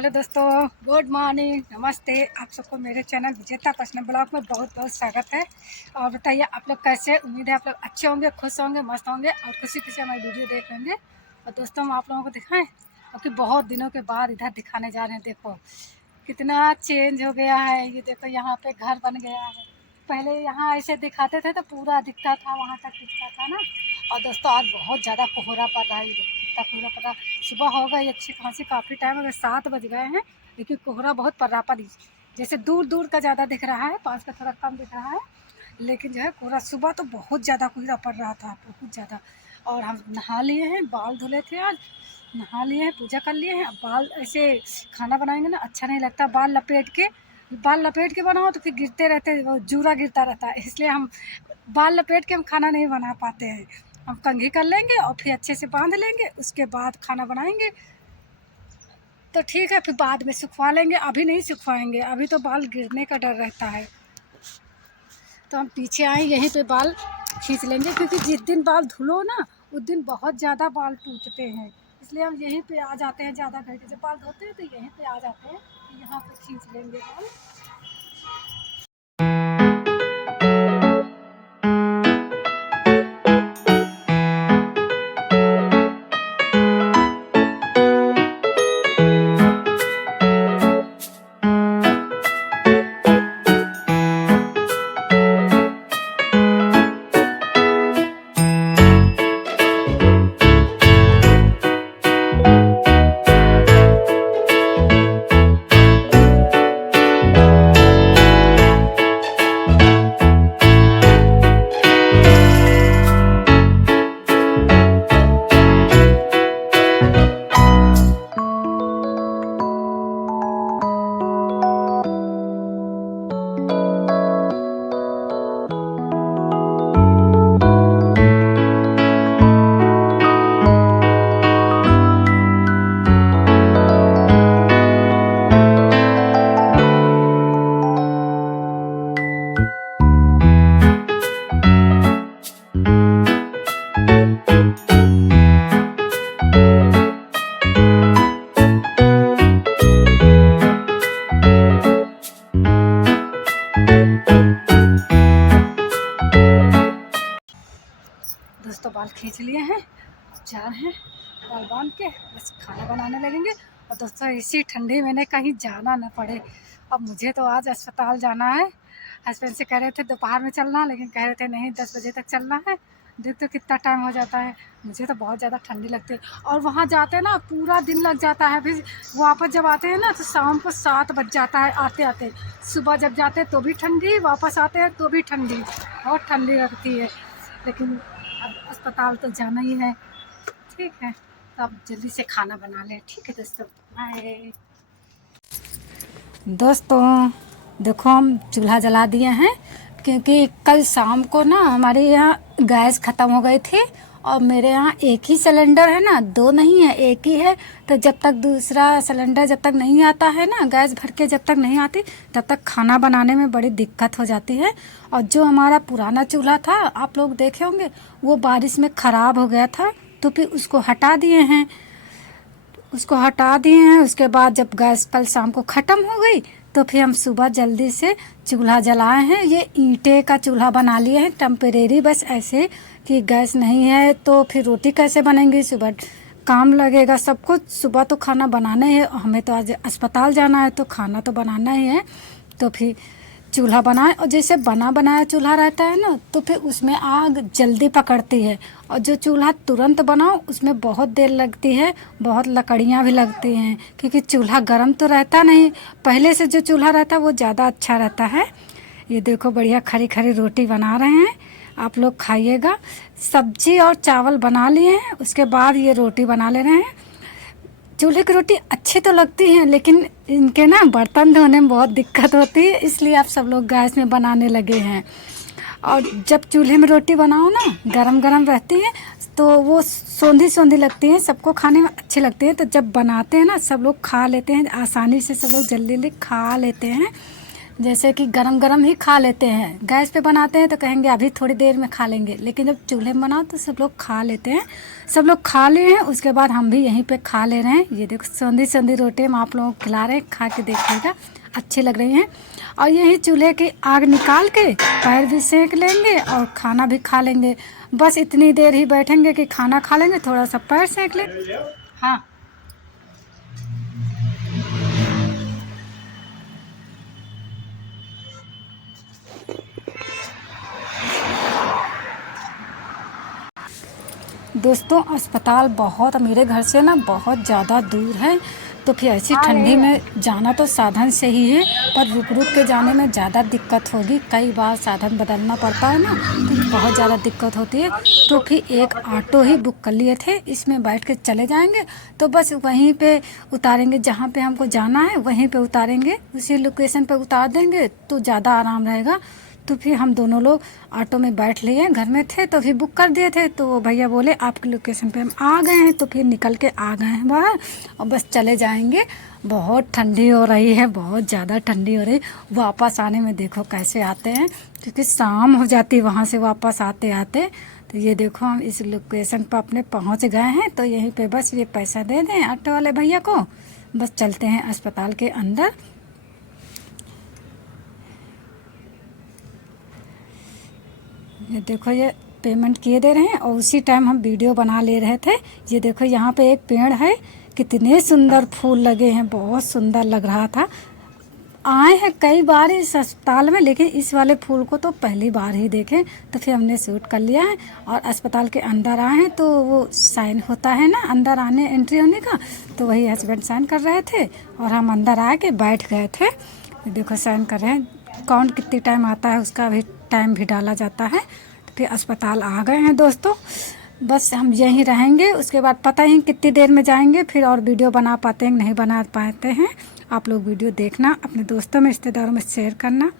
Hello दोस्तों, good morning, नमस्ते। आप सबको मेरे चैनल विजेता पर्सनल ब्लॉग में बहुत बहुत स्वागत है। और बताइए आप लोग कैसे। उम्मीद है आप लोग अच्छे होंगे, खुश होंगे, मस्त होंगे और खुशी खुशी हमारी वीडियो देख लेंगे। और दोस्तों हम आप लोगों को दिखाएं क्योंकि बहुत दिनों के बाद इधर दिखाने जा रहे हैं। देखो कितना चेंज हो गया है। ये देखो यहाँ पे घर बन गया है। पहले यहाँ ऐसे दिखाते थे तो पूरा दिखता था, वहाँ तक दिखता था ना। और दोस्तों आज बहुत ज़्यादा कोहरा पड़ रहा है। ये देखो कितना कोहरा पड़ रहा है। सुबह हो गई अच्छी खासी, काफ़ी टाइम हो गया, 7 बज गए हैं, लेकिन कोहरा बहुत पड़ रहा पर जैसे दूर दूर का ज़्यादा दिख रहा है, पास का थोड़ा कम दिख रहा है। लेकिन जो है कोहरा सुबह तो बहुत ज़्यादा कोहरा पड़ रहा था, बहुत ज़्यादा। और हम नहा लिए हैं, बाल धुले थे आज, नहा लिए हैं, पूजा कर लिए हैं। अब बाल ऐसे खाना बनाएंगे ना अच्छा नहीं लगता। बाल लपेट के बनाओ तो फिर गिरते रहते, वो जूरा गिरता रहता है। इसलिए हम बाल लपेट के हम खाना नहीं बना पाते हैं। हम कंघी कर लेंगे और फिर अच्छे से बांध लेंगे, उसके बाद खाना बनाएंगे। तो ठीक है, फिर बाद में सुखवा लेंगे, अभी नहीं सुखवाएंगे, अभी तो बाल गिरने का डर रहता है। तो हम पीछे आए, यहीं पे बाल खींच लेंगे, क्योंकि जिस दिन बाल धुलो ना उस दिन बहुत ज़्यादा बाल टूटते हैं। इसलिए हम यहीं पे आ जाते हैं, ज़्यादा घर के जब बाल धोते हैं तो यहीं पे आ जाते हैं, यहाँ पे खींच लेंगे बाल। दोस्तों बाल खींच लिए हैं, जा रहे हैं बाल बांध के, बस खाना बनाने लगेंगे। और दोस्तों इसी ठंडी में कहीं जाना ना पड़े। अब मुझे तो आज अस्पताल जाना है। हस्बैंड से कह रहे थे दोपहर में चलना, लेकिन कह रहे थे नहीं 10 बजे तक चलना है। देख तो कितना टाइम हो जाता है। मुझे तो बहुत ज़्यादा ठंडी लगती है, और वहाँ जाते हैं ना पूरा दिन लग जाता है। फिर वापस जब आते हैं ना तो शाम को 7 बज जाता है आते आते। सुबह जब जाते हैं तो भी ठंडी, वापस आते हैं तो भी ठंडी, बहुत ठंडी लगती है। लेकिन अब अस्पताल तो जाना ही है। ठीक है, तो अब जल्दी से खाना बना लें। ठीक है दोस्तों, बाय। दोस्तों देखो हम चूल्हा जला दिए हैं, क्योंकि कल शाम को ना हमारे यहाँ गैस ख़त्म हो गई थी। और मेरे यहाँ एक ही सिलेंडर है ना, 2 नहीं है, एक ही है। तो जब तक दूसरा सिलेंडर जब तक नहीं आता है ना, गैस भर के जब तक नहीं आती, तब तक खाना बनाने में बड़ी दिक्कत हो जाती है। और जो हमारा पुराना चूल्हा था, आप लोग देखे होंगे, वो बारिश में ख़राब हो गया था, तो फिर उसको हटा दिए हैं। उसके बाद जब गैस कल शाम को ख़त्म हो गई तो फिर हम सुबह जल्दी से चूल्हा जलाए हैं। ये ईंटे का चूल्हा बना लिए हैं टेम्परेरी, बस ऐसे कि गैस नहीं है तो फिर रोटी कैसे बनेंगी, सुबह काम लगेगा सब कुछ। सुबह तो खाना बनाना ही है, हमें तो आज अस्पताल जाना है तो खाना तो बनाना ही है। तो फिर चूल्हा बनाए, और जैसे बना बनाया चूल्हा रहता है ना तो फिर उसमें आग जल्दी पकड़ती है। और जो चूल्हा तुरंत बनाओ उसमें बहुत देर लगती है, बहुत लकड़ियाँ भी लगती हैं, क्योंकि चूल्हा गर्म तो रहता नहीं। पहले से जो चूल्हा रहता है वो ज़्यादा अच्छा रहता है। ये देखो बढ़िया खरी खरी रोटी बना रहे हैं, आप लोग खाइएगा। सब्जी और चावल बना लिए हैं, उसके बाद ये रोटी बना ले रहे हैं। चूल्हे की रोटी अच्छी तो लगती हैं, लेकिन इनके ना बर्तन धोने में बहुत दिक्कत होती है, इसलिए आप सब लोग गैस में बनाने लगे हैं। और जब चूल्हे में रोटी बनाओ ना, गरम गरम रहती है तो वो सोंधी सोंधी लगती हैं, सबको खाने में अच्छी लगती है। तो जब बनाते हैं ना सब लोग खा लेते हैं आसानी से, सब लोग जल्दी जल्दी खा लेते हैं। जैसे कि गरम गरम ही खा लेते हैं, गैस पे बनाते हैं तो कहेंगे अभी थोड़ी देर में खा लेंगे, लेकिन जब चूल्हे में बनाओ तो सब लोग खा लेते हैं। सब लोग खा लिए हैं, उसके बाद हम भी यहीं पे खा ले रहे हैं। ये देखो संदी संदी रोटी हम आप लोगों को खिला रहे हैं, खा के देखिएगा, अच्छी लग रही हैं। और यही चूल्हे की आग निकाल के पैर भी सेक लेंगे और खाना भी खा लेंगे। बस इतनी देर ही बैठेंगे कि खाना खा लेंगे, थोड़ा सा पैर सेक लेंगे। हाँ, दोस्तों अस्पताल बहुत मेरे घर से ना बहुत ज़्यादा दूर है, तो फिर ऐसी ठंडी में जाना तो साधन से ही है, पर रुक रुक के जाने में ज़्यादा दिक्कत होगी। कई बार साधन बदलना पड़ता है ना, तो बहुत ज़्यादा दिक्कत होती है। तो फिर एक ऑटो ही बुक कर लिए थे, इसमें बैठ के चले जाएंगे। तो बस वहीं पे उतारेंगे, जहाँ पे हमको जाना है वहीं पे उतारेंगे, उसी लोकेशन पे उतार देंगे तो ज़्यादा आराम रहेगा। तो फिर हम दोनों लोग ऑटो में बैठ लिए, घर में थे तो फिर बुक कर दिए थे, तो भैया बोले आपकी लोकेशन पे हम आ गए हैं, तो फिर निकल के आ गए हैं बाहर और बस चले जाएंगे। बहुत ठंडी हो रही है, बहुत ज़्यादा ठंडी हो रही। वापस आने में देखो कैसे आते हैं, क्योंकि शाम हो जाती वहाँ से वापस आते आते। तो ये देखो हम इस लोकेशन पर अपने पहुँच गए हैं, तो यहीं पर बस ये पैसा दे दें ऑटो वाले भैया को, बस चलते हैं अस्पताल के अंदर। ये देखो ये पेमेंट किए दे रहे हैं और उसी टाइम हम वीडियो बना ले रहे थे। ये देखो यहाँ पे एक पेड़ है, कितने सुंदर फूल लगे हैं, बहुत सुंदर लग रहा था। आए हैं कई बार इस अस्पताल में, लेकिन इस वाले फूल को तो पहली बार ही देखे, तो फिर हमने शूट कर लिया है। और अस्पताल के अंदर आए हैं तो वो साइन होता है ना अंदर आने एंट्री होने का, तो वही हस्बैंड साइन कर रहे थे और हम अंदर आ के बैठ गए थे। देखो साइन कर रहे हैं, काउंट कितनी टाइम आता है उसका भी टाइम भी डाला जाता है। तो फिर अस्पताल आ गए हैं दोस्तों, बस हम यहीं रहेंगे, उसके बाद पता ही कितनी देर में जाएंगे। फिर और वीडियो बना पाते हैं नहीं बना पाते हैं। आप लोग वीडियो देखना, अपने दोस्तों में रिश्तेदारों में शेयर करना।